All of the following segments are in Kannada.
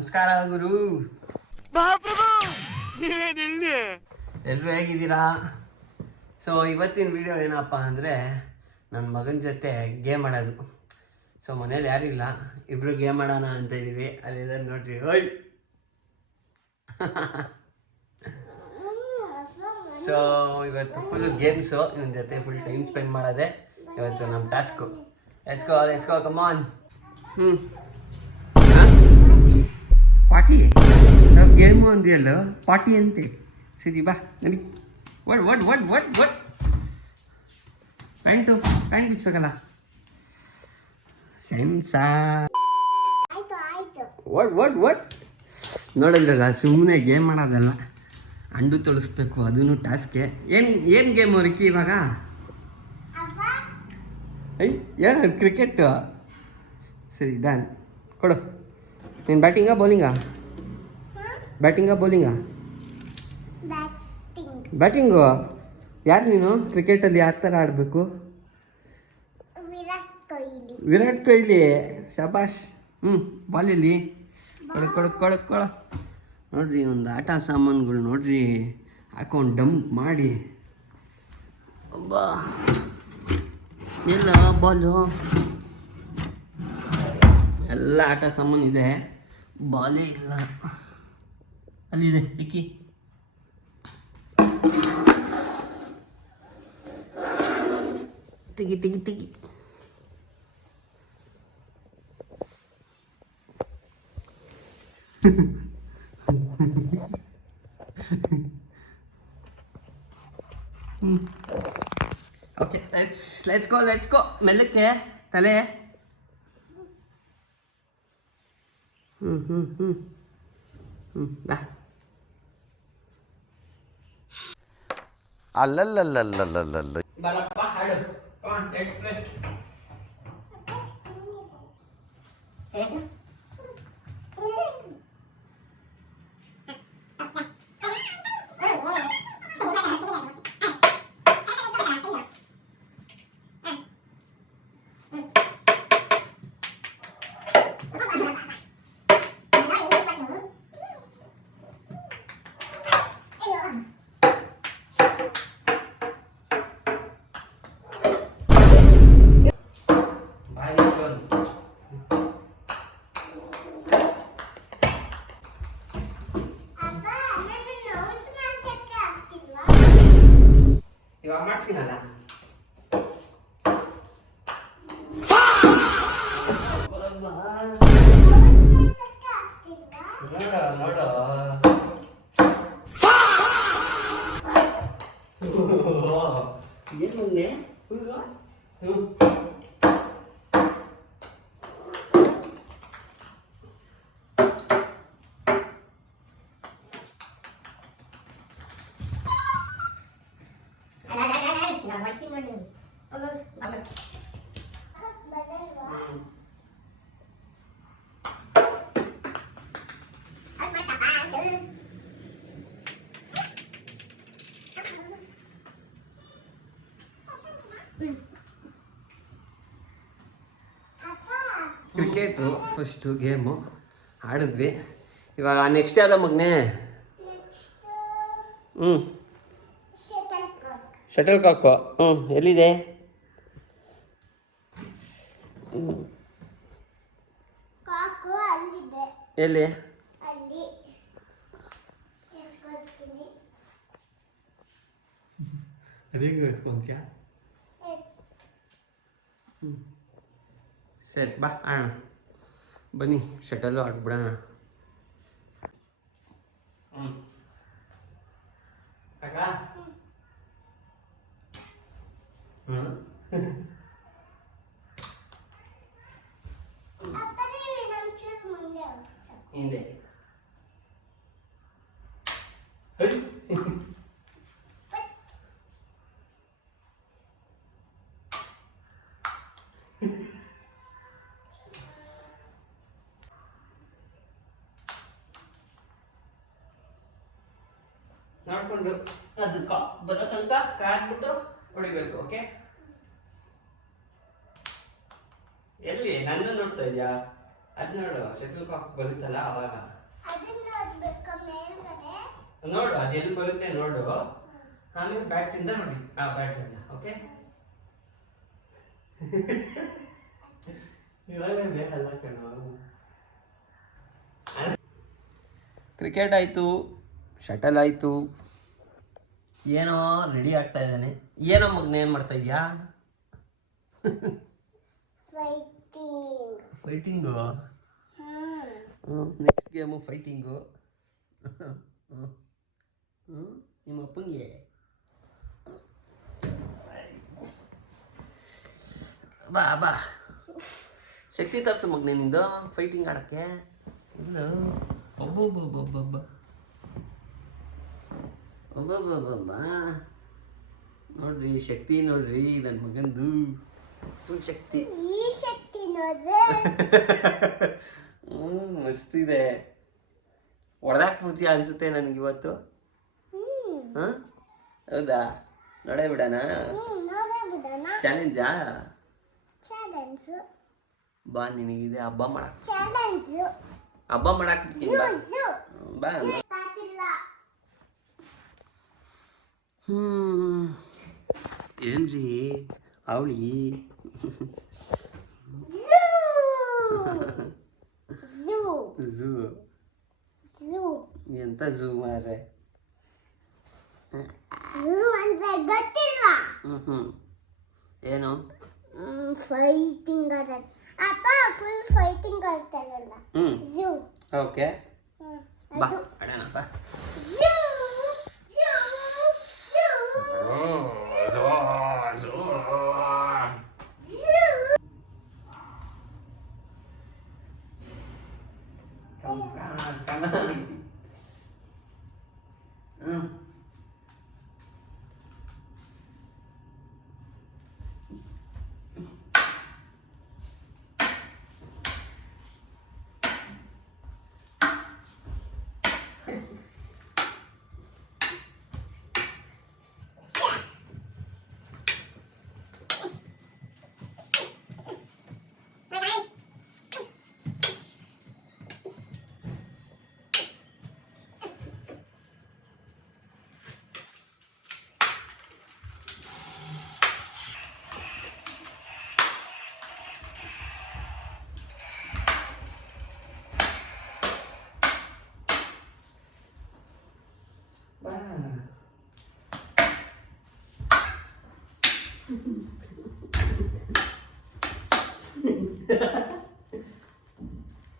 ನಮಸ್ಕಾರ ಗುರು. ಎಲ್ಲರೂ ಹೇಗಿದ್ದೀರಾ? ಸೊ ಇವತ್ತಿನ ವಿಡಿಯೋ ಏನಪ್ಪ ಅಂದರೆ ನನ್ನ ಮಗನ ಜೊತೆ ಗೇಮ್ ಆಡೋದು. ಸೊ ಮನೇಲಿ ಯಾರಿಲ್ಲ, ಇಬ್ಬರು ಗೇಮ್ ಆಡೋಣ ಅಂತ ಇದ್ದೀವಿ. ಅಲ್ಲಿಂದ ನೋಡ್ರಿ, ಓಯ್. ಸೊ ಇವತ್ತು ಫುಲ್ ಗೇಮ್ಸು, ಇವನ ಜೊತೆ ಫುಲ್ ಟೈಮ್ ಸ್ಪೆಂಡ್ ಮಾಡೋದೆ ಇವತ್ತು ನಮ್ಮ task. Let's go come on. Party ನಾವು ಗೇಮು ಅಂದಿಯಲ್ಲ, ಪಾರ್ಟಿ ಅಂತೆ. ಸರಿ ಬಾ ನಡಿ. ಒಟ್ ಪ್ಯಾಂಟ್ ಬಿಚ್ಚಬೇಕಲ್ಲ. ಸೆನ್ಸಾ ಒಟ್ ನೋಡಿದ್ರಲ್ಲ, ಸುಮ್ಮನೆ ಗೇಮ್ ಮಾಡೋದಲ್ಲ, ಅಂಡು ತೊಳಸ್ಬೇಕು, ಅದೂ ಟಾಸ್ಕೆ. ಏನು ಗೇಮು ರಿಕ್ಕಿ ಇವಾಗ? ಏನು ಕ್ರಿಕೆಟು? ಸರಿ ಡನ್, ಕೊಡು. ನೀನು ಬ್ಯಾಟಿಂಗಾ ಬೌಲಿಂಗಾ? ಬ್ಯಾಟಿಂಗು. ಯಾರು ನೀನು? ಕ್ರಿಕೆಟಲ್ಲಿ ಯಾರ ಥರ ಆಡಬೇಕು? ವಿರಾಟ್ ಕೊಹ್ಲಿ. ಶಬಾಷ್. ಬಾಲಲ್ಲಿ ಕೊಡು. ನೋಡ್ರಿ ಒಂದು ಆಟ ಸಾಮಾನುಗಳು ನೋಡ್ರಿ, ಹಾಕೊಂಡು ಡಂಪ್ ಮಾಡಿ. ಅಬ್ಬಾ, ಎಲ್ಲ ಬಾಲು, ಎಲ್ಲ ಆಟ ಸಾಮಾನು ಇದೆ, ಬಾಲೇ ಇಲ್ಲ. ಅಲ್ಲಿದೆ ರಿಕ್ಕಿ. ತೆಗಿ. Okay, let's go. ಮೆಲ್ಲಕ್ಕೆ ತಲೆ. ಬಾ. ಅಲ್ಲಲ್ಲಲ್ಲಲ್ಲಲ್ಲಲ್ಲ ಬರಪ್ಪ, ಹಾಡು. ಇವಾಗ ಮಾಡ್ತೀನಲ್ಲ. ನೋಡು ಏನು ಮುಂದೆ ಕ್ರಿಕೆಟು ಫಸ್ಟು ಗೇಮು ಆಡಿದ್ವಿ. ಇವಾಗ ನೆಕ್ಸ್ಟ್ ಯಾವ್ದು ಮಗನೇ? Shuttle cock. ಎಲ್ಲಿದೆ? ಎಲ್ಲಿ? ಅದೇಂಗ ಎತ್ಕೊಂತೀಯ? ಸರಿ ಬಾ ಆಡೋಣ, ಬನ್ನಿ ಶಟಲ್ಲು ಆಡ್ಬಿಡೋಣ. ಹಿಂದೆ ನೋಡ್ಕೊಂಡು ಅದು ಬರೋ ತನಕ ಕಾದ್ಬಿಟ್ಟು ಹೊಡಿಬೇಕು. ಓಕೆ, ಎಲ್ಲಿ ನನ್ನ ನೋಡ್ತಾ ಇದ್ಯಾ? ಅದ್ ನೋಡು ಶಟಲ್ ಕಾಕ್ ಬರುತ್ತಲ್ಲ ಅವಾಗ ನೋಡು ಅದು ಎಲ್ಲಿ ಬರುತ್ತೆ ನೋಡು, ಆಮೇಲೆ ಬ್ಯಾಟ್ ಇಂದ ನೋಡಿ, ಆ ಬ್ಯಾಟ್ ಇಂದ. ಓಕೆ, ಇವಾಗ ಬೇಕಲ್ಲ ಕಣೋ. ಕ್ರಿಕೆಟ್ ಆಯಿತು, ಶಟಲ್ ಆಯಿತು, ಏನೋ ರೆಡಿ ಆಗ್ತಾ ಇದ್ದಾನೆ. ಏನೋ ಮಗ್ನ ಏನು ಮಾಡ್ತಾ ಇದೆಯಾ? ಫೈಟಿಂಗು. Next game fighting. ನಿಮ್ಮ ಅಪ್ಪಂಗೆ ಬಾ ಬಾ, ಶಕ್ತಿ ತರಿಸು ಮಗ್ನೆ ನಿಂದು ಫೈಟಿಂಗ್ ಆಡೋಕ್ಕೆ. ಇಲ್ಲ ಒಬ್ಬೊಬ್ಬೊಬ್ಬೊಬ್ಬ ಒಬ್ಬೊಬ್ಬೊಬ್ಬ ನೋಡ್ರಿ, ಶಕ್ತಿ ನೋಡ್ರಿ ನನ್ನ ಮಗಂದು ಫುಲ್ ಶಕ್ತಿ. ಈ ಶಕ್ತಿ ನೋಡ್ರಿ ಮಸ್ತಿದೆ. ಹೊಡೆದಾಕ್ಬಿಡ್ತೀಯ ಅನ್ಸುತ್ತೆ ನನಗಿವತ್ತು. ಹಾಂ ಹೌದಾ? ನೋಡೇ ಬಿಡೋಣ. ಚಾಲೆಂಜಾ? ಬಾ, ನಿನಗಿದೆ ಹಬ್ಬ ಮಾಡಕ್. ಹಬ್ಬ ಮಾಡಕ್ ಬಿಡ್ತೀನಿ ಬಾ. ಏನ್ರಿ ಅವಳಿ? ಝೂ ಎಂತ ಝೂ ಮಾರ್ರೆ? ಏನು ಫೈಟಿಂಗ್ ಅಪ್ಪ, ಫುಲ್ ಫೈಟಿಂಗ್ ಆಡ್ತಾರಲ್ಲ ಝೂ. ಓಕೆ ಬಾ ಅಡನಪ್ಪ.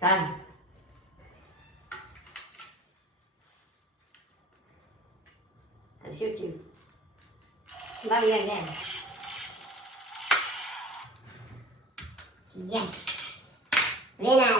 Kan? I'll shoot you. Bye again. Yes. Winner.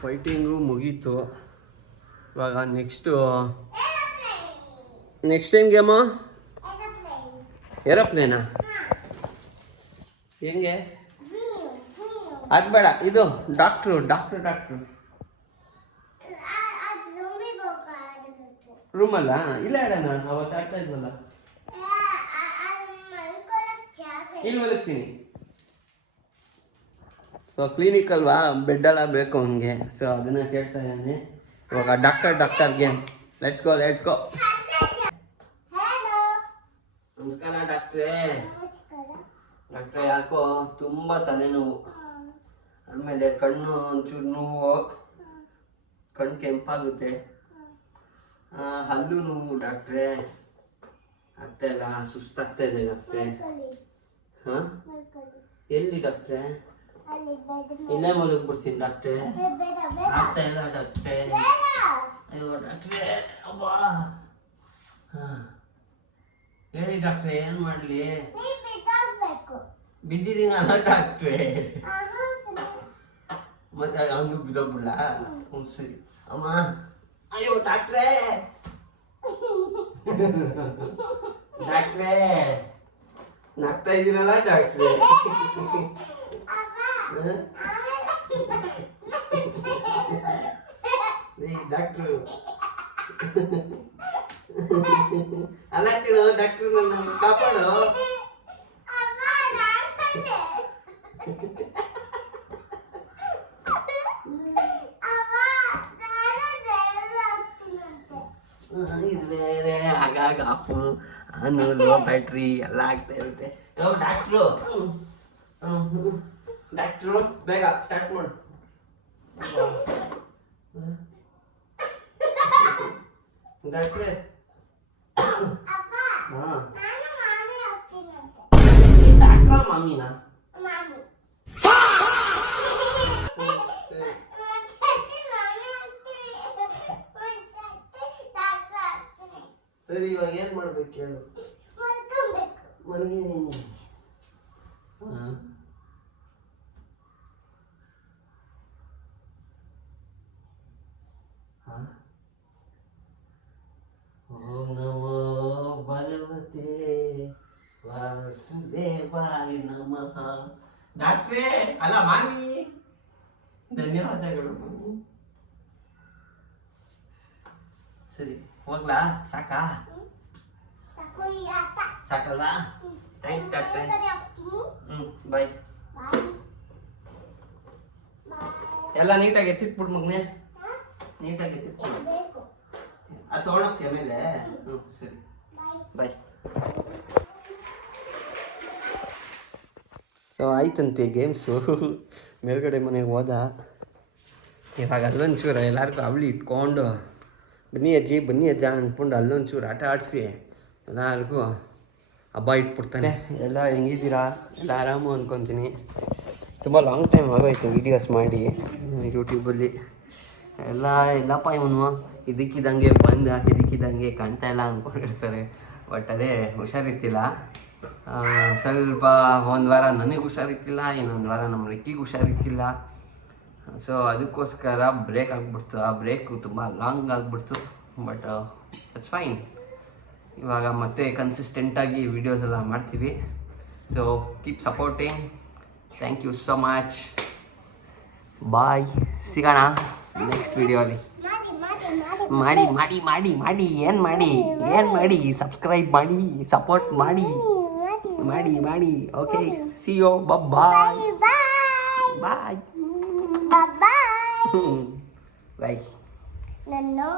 Fighting ಮುಗೀತು. ಇವಾಗ ನೆಕ್ಸ್ಟ್ ಏನು ಗೇಮು? ಏರೋಪ್ಲೇನಾ? ಹೆಂಗೆ? ಅದು ಬೇಡ, ಇದು ಡಾಕ್ಟ್ರು. ರೂಮಲ್ಲ? ಇಲ್ಲ ಆಡೋಣ, ಅವತ್ತು ಆಡ್ತಾ ಇದ್ವಲ್ಲ. ಇಲ್ಲಿ ಮಲಗ್ತೀನಿ. ಸೊ ಕ್ಲಿನಿಕ್ ಅಲ್ವಾ, ಬೆಡ್ಡೆಲ್ಲ ಬೇಕು ಅವನಿಗೆ. ಸೊ ಅದನ್ನು ಕೇಳ್ತಾ ಇದ್ದಾನೆ. ಇವಾಗ ಡಾಕ್ಟರ್ ಗೇಮ್. Let's go. ನಮಸ್ಕಾರ ಡಾಕ್ಟ್ರೇ. ಯಾಕೋ ತುಂಬ ತಲೆನೋವು, ಆಮೇಲೆ ಕಣ್ಣು ಒಂಚೂರು ನೋವು, ಕಣ್ಣು ಕೆಂಪಾಗುತ್ತೆ, ಹಲ್ಲು ನೋವು ಡಾಕ್ಟ್ರೇ. ಆಗ್ತಾ ಇಲ್ಲ, ಸುಸ್ತಾಗ್ತಾ ಇದೆ ಡಾಕ್ಟ್ರೇ. ಹಾಂ ಎಲ್ಲಿ ಡಾಕ್ಟ್ರೇ? ಇಲ್ಲೇ ಮಲಗ್ಬಿಡ್ತೀನಿ ಡಾಕ್ಟ್ರೇ. ಆಗ್ತಾ ಇಲ್ಲ ಡಾಕ್ಟ್ರೇ. ಅಯ್ಯೋ ಡಾಕ್ಟ್ರೇ, ಅಬ್ಬಾ. ಹಾಂ ಹೇಳಿ ಡಾಕ್ಟ್ರೆ ಏನು ಮಾಡಲಿ? ನೀ ಬಿದ್ದಾಗಬೇಕು. ಬಿದ್ದಿದ್ದೀನಲ್ಲ ಡಾಕ್ಟ್ರೆ. ಆಹಾ, ಸರಿ. ಮತ್ತೆ ಅವನು ಬಿದ್ದೋಗ್ಬಿಡ್ಲ? ಹ್ಞೂ ಸರಿ. ಅಮ್ಮ ಅಯ್ಯೋ ಡಾಕ್ಟ್ರೇ ಡಾಕ್ಟ್ರೇ ನಗ್ತಾ ಇದ್ದೀರಲ್ಲ ಡಾಕ್ಟ್ರೇ. ಅಪ್ಪ, ಹ? ಆಮೇಲೆ ಏ ಡಾಕ್ಟ್ರು ಅಲ್ಲ ಕೇಳು ಡಾಕ್ಟ್ರು ನನ್ನ ಕಾಪಾಡು. ಅಪ್ಪ, ನಾಡ್ತಾನೆ. ಅಪ್ಪ, ನಾನು ಬೇರೆ ಆಗ್ತೀನಂತೆ. ಇದು ಬೇರೆ ಆಗಾಗ ಆಫು ಆನು ಲೋ ಬ್ಯಾಟ್ರಿ ಎಲ್ಲ ಆಗ್ತಾ ಇರುತ್ತೆ. ಯಾವ ಡಾಕ್ಟ್ರು ಡಾಕ್ಟ್ರು ಬೇಗ ಸ್ಟಾರ್ಟ್ ಮಾಡು. ಡಾಕ್ಟ್ರೆ ಅಪ್ಪ, ಹಾಂ ನಾನು ಮಾಮಿ ಆಗ್ತೀನಂತೆ. ಡಾಕ್ಟ್ರ ಮಮ್ಮಿನಾ? ಮಾಮಿ. ಸರಿ. ಒಂದ್ಸತಿ ಮಾಮಿ ಆಗ್ತೀನಿ, ಒಂದ್ಸತಿ ಡಾಕ್ಟರ್ ಆಗ್ತೀನಿ. ಸರಿ ಇವಾಗ ಏನು ಮಾಡ್ಬೇಕು ಹೇಳು? ಮಲ್ಕೊಬೇಕು. ಮಲಗಿದ್ದೀನಿ. ಹಾಂ ಹಾಂ ಓಂ ನಮೋ ಭಗವತೆ ವಾಸುದೇವಾಯ ನಮಃ. ಡಾಕ್ಟ್ರೇ ಅಲ್ಲ ಮಾಮಿ, ಧನ್ಯವಾದಗಳು ಮಾಮಿ. ಸರಿ ಹೋಗ್ಲಾ? ಸಾಕಾ? ಸಾಕು ಈ ಆಟ. ಸಾಕಲ್ಲ? ಥ್ಯಾಂಕ್ಸ್ ಡಾಕ್ಟ್ರೇ. ಮನೆ ಕಡೆ ಹೋಗ್ತೀನಿ. ಬಾಯ್. ಬಾಯ್. ಬಾಯ್. ಎಲ್ಲ ನೀಟಾಗಿ ಎತ್ತಿಟ್ಬಿಡು ಮಗನೇ, ನೀಟಾಗಿ ಎತ್ತಿಟ್ಬಿಡು. ಬೇಕು. ಅದು ತೊಗೊಳಕ್ಕೆ ಆಮೇಲೆ. ಸರಿ ಬಾಯ್. ಬಾಯ್. ಸೊ ಆಯ್ತಂತೆ ಗೇಮ್ಸು. ಮೇಲ್ಗಡೆ ಮನೆಗೆ ಹೋದ. ಇವಾಗ ಅಲ್ಲೊಂಚೂರು ಎಲ್ಲರಿಗೂ ಅವಳಿ ಇಟ್ಕೊಂಡು ಬನ್ನಿ ಅಜ್ಜಿ ಬನ್ನಿ ಅಜ್ಜ ಅಂದ್ಕೊಂಡು ಅಲ್ಲೊಂಚೂರು ಆಟ ಆಡಿಸಿ ಎಲ್ಲರಿಗೂ ಹಬ್ಬ ಇಟ್ಬಿಡ್ತಾನೆ. ಎಲ್ಲ ಹೆಂಗಿದ್ದೀರಾ? ಎಲ್ಲ ಆರಾಮು ಅಂದ್ಕೊತೀನಿ. ತುಂಬ ಲಾಂಗ್ ಟೈಮ್ ಆಗೋಯ್ತು ವೀಡಿಯೋಸ್ ಮಾಡಿ ಯೂಟ್ಯೂಬಲ್ಲಿ. ಎಲ್ಲಪ್ಪ ಇವನು ಇದಕ್ಕಿದ್ದಂಗೆ ಬಂದ ಇದಕ್ಕಿದ್ದಂಗೆ ಕಾಣ್ತಾ ಇಲ್ಲ ಅಂದ್ಕೊಂಡಿರ್ತಾರೆ. ಬಟ್ ಅದೇ ಹುಷಾರಿತ್ತಿಲ್ಲ ಸ್ವಲ್ಪ. ಒಂದು ವಾರ ನನಗೆ ಹುಷಾರಿತ್ತಿಲ್ಲ, ಇನ್ನೊಂದು ವಾರ ನಮ್ಮ ರಿಕ್ಕಿಗೆ ಹುಷಾರಿತ್ತಿಲ್ಲ. ಸೊ ಅದಕ್ಕೋಸ್ಕರ ಬ್ರೇಕ್ ಆಗಿಬಿಡ್ತು. ಆ ಬ್ರೇಕು ತುಂಬ ಲಾಂಗ್ ಆಗಿಬಿಡ್ತು. But it's fine. ಇವಾಗ ಮತ್ತೆ ಕನ್ಸಿಸ್ಟೆಂಟಾಗಿ ವೀಡಿಯೋಸ್ ಎಲ್ಲ ಮಾಡ್ತೀವಿ. So keep supporting. Thank you so much. Bye. ಸಿಗೋಣ ನೆಕ್ಸ್ಟ್ ವಿಡಿಯೋಲಿ. ಮಾಡಿ ಮಾಡಿ ಮಾಡಿ ಮಾಡಿ ಏನು ಮಾಡಿ ಸಬ್ಸ್ಕ್ರೈಬ್ ಮಾಡಿ, ಸಪೋರ್ಟ್ ಮಾಡಿ ಮಾಡಿ ಮಾಡಿ. Okay see you. Bye bye. Bye bye. Bye. ನಾನು